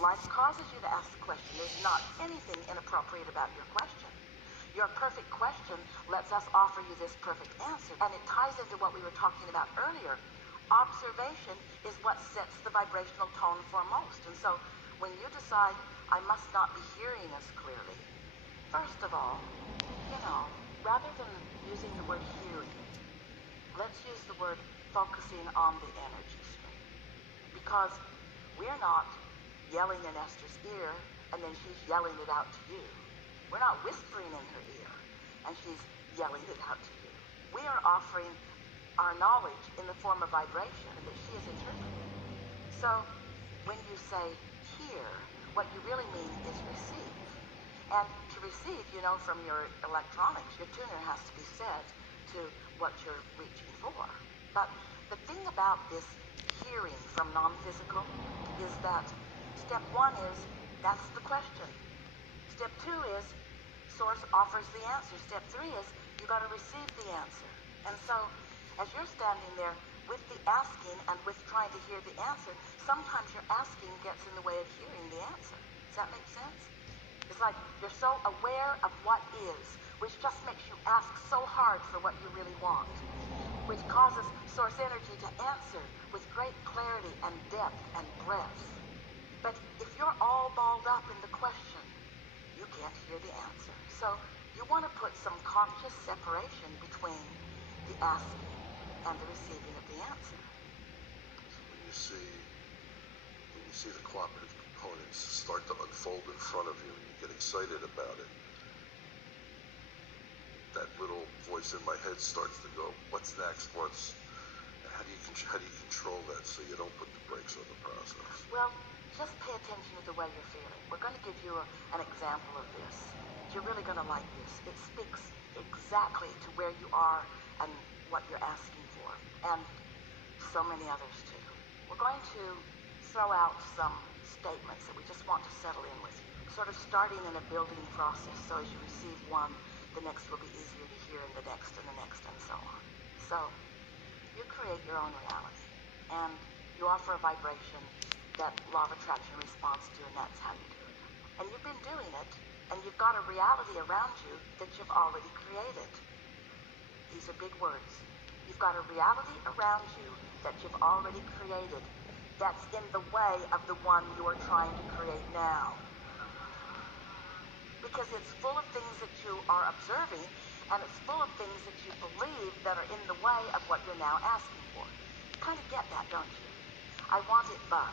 life causes you to ask the question. There's not anything inappropriate about your question. Your perfect question lets us offer you this perfect answer, and it ties into what we were talking about earlier. Observation is what sets the vibrational tone foremost. And so when you decide, I must not be hearing as clearly, first of all, rather than using the word hearing, let's use the word focusing on the energy stream. Because we're not yelling in Esther's ear and then she's yelling it out to you. We're not whispering in her ear and she's yelling it out to you. We are offering our knowledge in the form of vibration that she is interpreting. So when you say hear, what you really mean is receive. And to receive, from your electronics, your tuner has to be set to what you're reaching for. But the thing about this hearing from non-physical is that step one is, that's the question. Step two is, source offers the answer. Step three is, you got to receive the answer. And so, as you're standing there with the asking and with trying to hear the answer, sometimes your asking gets in the way of hearing the answer. Does that make sense? It's like you're so aware of what is, which just makes you ask so hard for what you really want, which causes source energy to answer with great clarity and depth and breadth. But if you're all balled up in the question, you can't hear the answer. So you want to put some conscious separation between the asking and the receiving of the answer. So when you see the cooperative components start to unfold in front of you and you get excited about it, that little voice in my head starts to go, what's next? And how do you control that so you don't put the brakes on the process? Well, just pay attention to the way you're feeling. We're going to give you an example of this. You're really going to like this. It speaks exactly to where you are and what you're asking for, and so many others too. We're going to throw out some statements that we just want to settle in with you, sort of starting in a building process, so as you receive one, the next will be easier to hear, and the next, and so on. So you create your own reality, and you offer a vibration that law of attraction responds to, and that's how you do it. And you've been doing it, and you've got a reality around you that you've already created. These are big words. You've got a reality around you that you've already created that's in the way of the one you are trying to create now. Because it's full of things that you are observing, and it's full of things that you believe that are in the way of what you're now asking for. You kind of get that, don't you? I want it, but.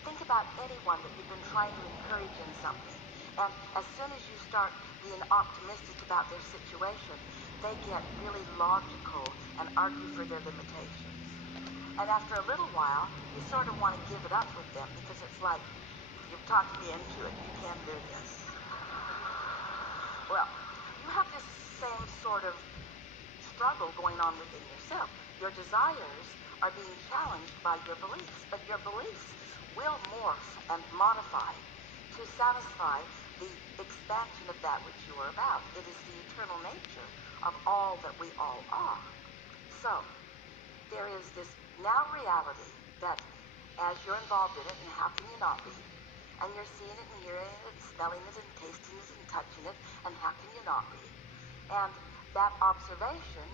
Think about anyone that you've been trying to encourage in something, and as soon as you start being optimistic about their situation, they get really logical and argue for their limitations. And after a little while, you sort of want to give it up with them, because it's like, you've talked me into it, you can do this. Well, you have this same sort of struggle going on within yourself. Your desires are being challenged by your beliefs, but your beliefs will morph and modify to satisfy the expansion of that which you are about. It is the eternal nature of all that we all are. So, there is this now reality that as you're involved in it, and how can you not be, and you're seeing it and hearing it and smelling it and tasting it and touching it, and how can you not be? And that observation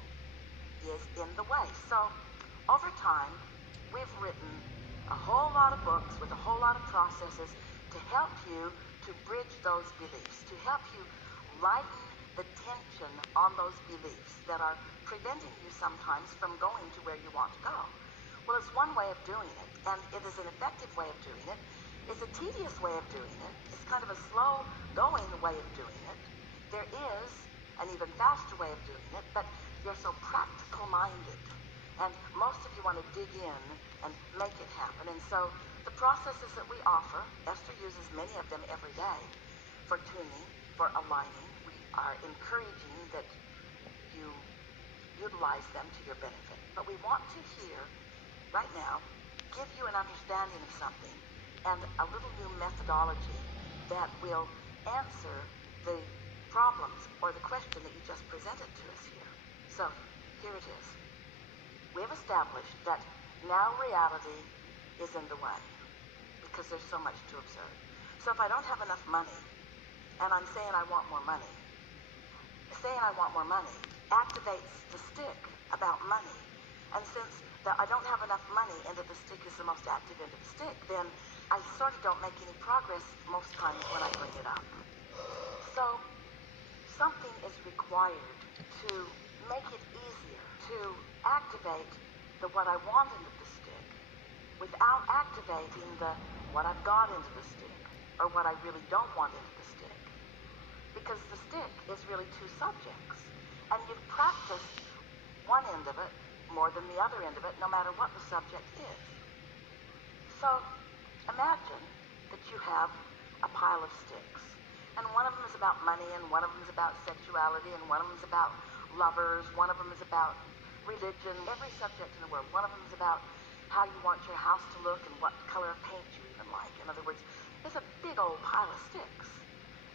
is in the way. So, over time, we've written a whole lot of books with a whole lot of processes to help you to bridge those beliefs, to help you lighten the tension on those beliefs that are preventing you sometimes from going to where you want to go. Well, it's one way of doing it, and it is an effective way of doing it. It's a tedious way of doing it. It's kind of a slow-going way of doing it. There is an even faster way of doing it, but you're so practical-minded, and most of you want to dig in and make it happen. And so the processes that we offer, Esther uses many of them every day for tuning, for aligning. We are encouraging that you utilize them to your benefit. But we want to hear, right now, give you an understanding of something and a little new methodology that will answer the problems or the question that you just presented to us here. So, here it is. We have established that now reality is in the way because there's so much to observe. So if I don't have enough money, and I'm saying I want more money, saying I want more money activates the stick about money. And since I don't have enough money and that the stick is the most active end of the stick, then I sort of don't make any progress most times when I bring it up. So something is required to make it easier to activate the what I want into the stick without activating the what I've got into the stick or what I really don't want into the stick. Because the stick is really two subjects, and you've practiced one end of it more than the other end of it, no matter what the subject is. So imagine that you have a pile of sticks, and one of them is about money, and one of them is about sexuality, and one of them is about lovers, one of them is about religion, every subject in the world. One of them is about how you want your house to look and what color of paint you even like. In other words, there's a big old pile of sticks.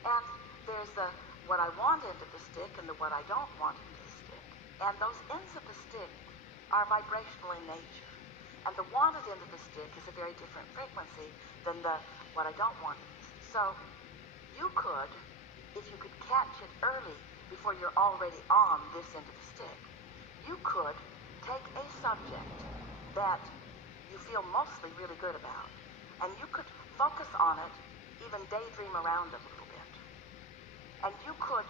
And there's the what I want into the stick and the what I don't want into the stick. And those ends of the stick are vibrational in nature. And the wanted end of the stick is a very different frequency than the what I don't want. So you could, if you could catch it early before you're already on this end of the stick, you could take a subject that you feel mostly really good about, and you could focus on it, even daydream around it a little bit. And you could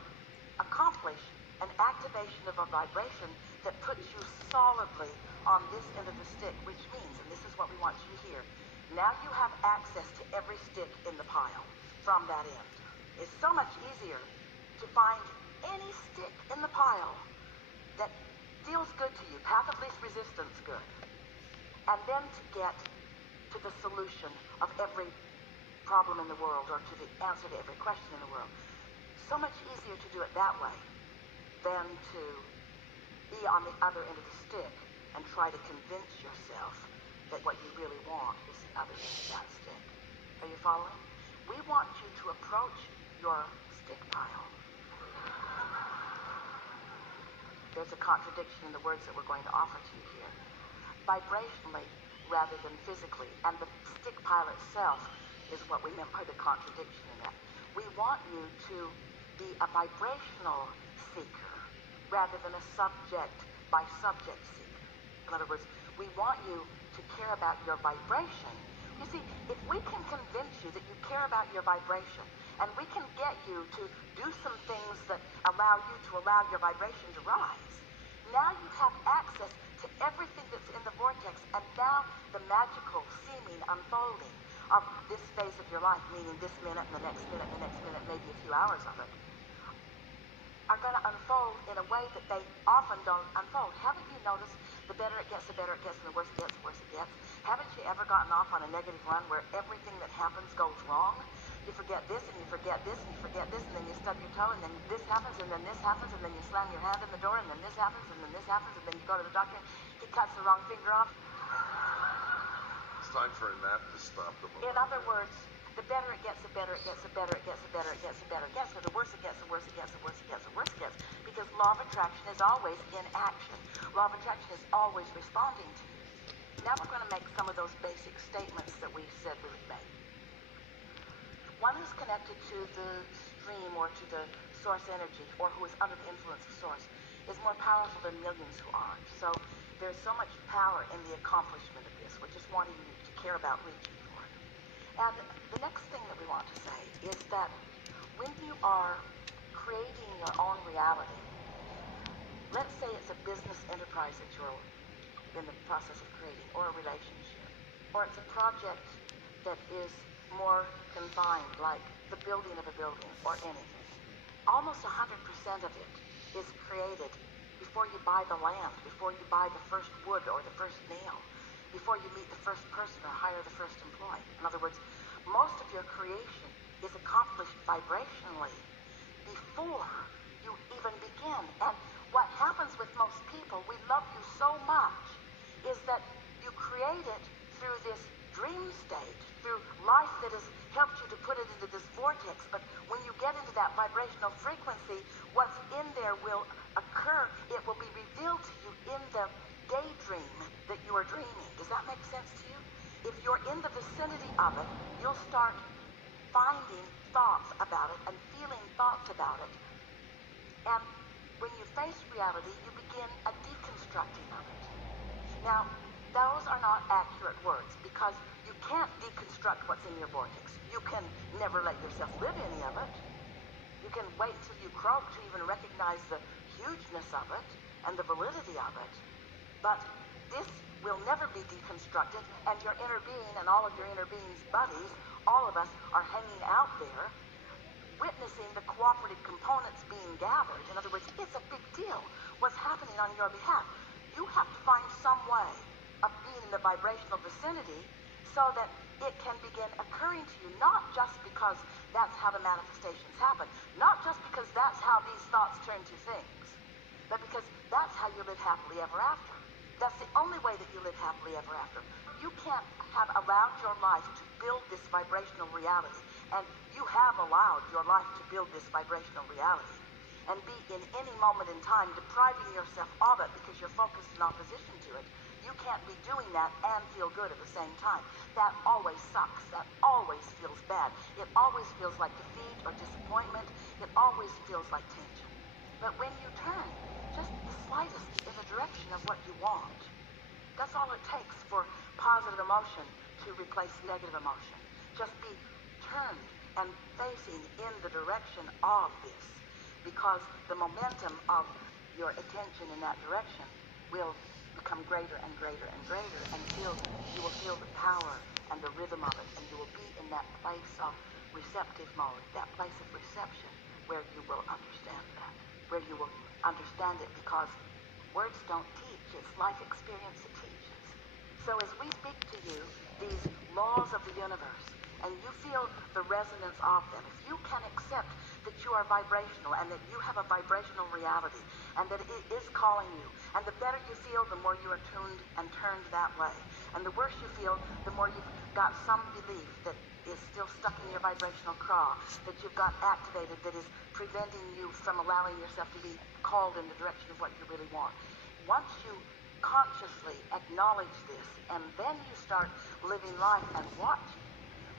accomplish an activation of a vibration that puts you solidly on this end of the stick, which means, and this is what we want you to hear, now you have access to every stick in the pile from that end. It's so much easier to find any stick in the pile that feels good to you, path of least resistance good, and then to get to the solution of every problem in the world, or to the answer to every question in the world. So much easier to do it that way than to be on the other end of the stick and try to convince yourself that what you really want is the other end of that stick. Are you following? We want you to approach your stick pile. There's a contradiction in the words that we're going to offer to you here. Vibrationally rather than physically. And the stick pile itself is what we meant by the contradiction in that. We want you to be a vibrational seeker rather than a subject by subject seeker. In other words, we want you to care about your vibration. You see, if we can convince you that you care about your vibration, and we can get you to do some things that allow you to allow your vibration to rise, now you have access to everything that's in the vortex, and now the magical seeming unfolding of this phase of your life, meaning this minute and the next minute and the next minute, maybe a few hours of it, are going to unfold in a way that they often don't unfold. Haven't you noticed the better it gets, the better it gets, and the worse it gets, the worse it gets? Haven't you ever gotten off on a negative run where everything that happens goes wrong? You forget this, and you forget this, and you forget this, and then you stub your toe, and then this happens, and then this happens, and then you slam your hand in the door, and then this happens, and then this happens, and then you go to the doctor, he cuts the wrong finger off. It's time for a nap to stop the moment. In other words, the better it gets, the better it gets, the better it gets, the better it gets, the better it gets, or the worse it gets, the worse it gets, the worse it gets, the worse it gets. Because law of attraction is always in action. Law of attraction is always responding to you. Now we're going to make some of those basic statements that we said we would make. One who's connected to the stream or to the source energy, or who is under the influence of source, is more powerful than millions who aren't. So there's so much power in the accomplishment of this. We're just wanting you to care about reaching for it. And the next thing that we want to say is that when you are creating your own reality, let's say it's a business enterprise that you're in the process of creating, or a relationship, or it's a project that is more confined, like the building of a building or anything. Almost 100% of it is created before you buy the land, before you buy the first wood or the first nail, before you meet the first person or hire the first employee. In other words, most of your creation is accomplished vibrationally before you even begin. And what happens with most people, we love you so much, is that you create it through this dream state, through life that has helped you to put it into this vortex. But when you get into that vibrational frequency, what's in there will occur. It will be revealed to you in the daydream that you are dreaming. Does that make sense to you? if you're in the vicinity of it, you'll start finding thoughts about it and feeling thoughts about it. And when you face reality, you begin a deconstructing of it. Now, those are not accurate words because you can't deconstruct what's in your vortex. You can never let yourself live any of it. You can wait till you croak to even recognize the hugeness of it and the validity of it. But this will never be deconstructed, and your inner being and all of your inner being's buddies, all of us are hanging out there, witnessing the cooperative components being gathered. In other words, it's a big deal what's happening on your behalf. You have to find some way of being in the vibrational vicinity so that it can begin occurring to you, not just because that's how the manifestations happen, not just because that's how these thoughts turn to things, but because that's how you live happily ever after. That's the only way that you live happily ever after. You can't have allowed your life to build this vibrational reality, and you have allowed your life to build this vibrational reality, and be in any moment in time depriving yourself of it because you're focused in opposition to it. You can't be doing that and feel good at the same time. That always sucks. That always feels bad. It always feels like defeat or disappointment. It always feels like tension. But when you turn just the slightest in the direction of what you want, that's all it takes for positive emotion to replace negative emotion. Just be turned and facing in the direction of this, because the momentum of your attention in that direction will become greater and greater and greater until you will feel the power and the rhythm of it, and you will be in that place of receptive mode, that place of reception where you will understand that, where you will understand it because words don't teach, it's life experience that teaches. So as we speak to you these laws of the universe, and you feel the resonance of them, if you can accept that you are vibrational and that you have a vibrational reality and that it is calling you, and the better you feel, the more you are tuned and turned that way, and the worse you feel, the more you've got some belief that is still stuck in your vibrational craw, that you've got activated, that is preventing you from allowing yourself to be called in the direction of what you really want. Once you consciously acknowledge this and then you start living life and watching,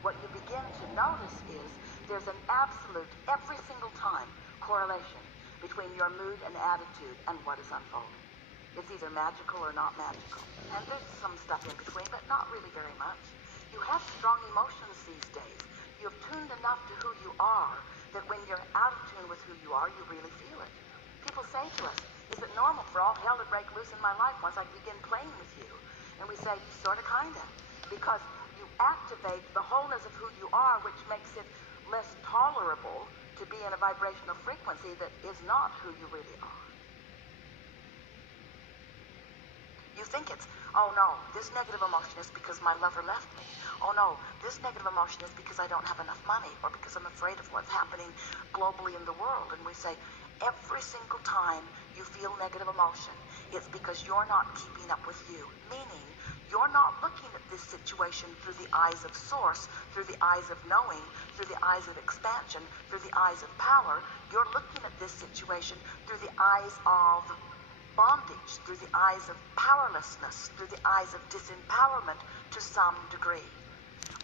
what you begin to notice is there's an absolute, every single time, correlation between your mood and attitude and what is unfolding. It's either magical or not magical. And there's some stuff in between, but not really very much. You have strong emotions these days. You have tuned enough to who you are that when you're out of tune with who you are, you really feel it. People say to us, is it normal for all hell to break loose in my life once I begin playing with you? And we say, sort of, kind of. Because you activate the wholeness of who you are, which makes it less tolerable to be in a vibrational frequency that is not who you really are. You think it's, oh no, this negative emotion is because my lover left me. Oh no, this negative emotion is because I don't have enough money, or because I'm afraid of what's happening globally in the world. And we say, every single time you feel negative emotion, it's because you're not keeping up with you. Meaning, you're not looking at this situation through the eyes of source, through the eyes of knowing, through the eyes of expansion, through the eyes of power. You're looking at this situation through the eyes of bondage, through the eyes of powerlessness, through the eyes of disempowerment to some degree.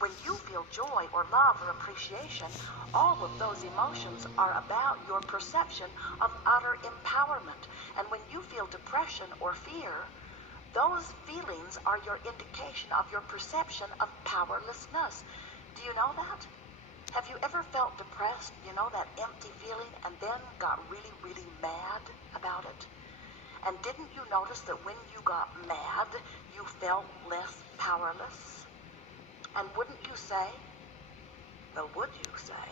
When you feel joy or love or appreciation, all of those emotions are about your perception of utter empowerment. And when you feel depression or fear, those feelings are your indication of your perception of powerlessness. Do you know that? Have you ever felt depressed, you know, that empty feeling, and then got really, really mad about it? And didn't you notice that when you got mad, you felt less powerless? And wouldn't you say, well, would you say,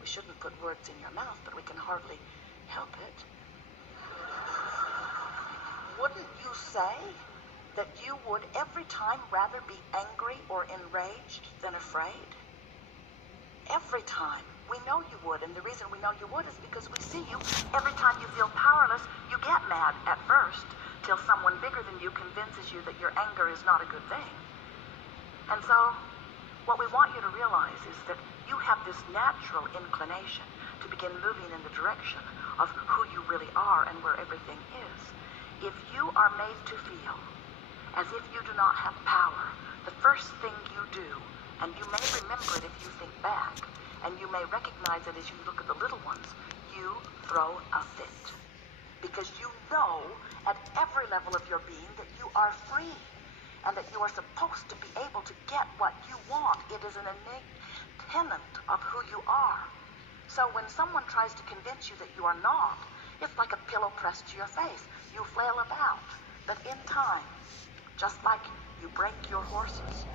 we shouldn't put words in your mouth, but we can hardly help it. Wouldn't you say that you would every time rather be angry or enraged than afraid? Every time. We know you would, and the reason we know you would is because we see you. Every time you feel powerless, you get mad at first, till someone bigger than you convinces you that your anger is not a good thing. And so, what we want you to realize is that you have this natural inclination to begin moving in the direction of who you really are and where everything is. If you are made to feel as if you do not have power The first thing you do, and you may remember it if you think back, and you may recognize it as you look at the little ones, you throw a fit. Because you know at every level of your being that you are free, and that you are supposed to be able to get what you want. It is an innate tenet of who you are. So when someone tries to convince you that you are not, it's like a pillow pressed to your face. You flail about. But in time, just like you break your horses,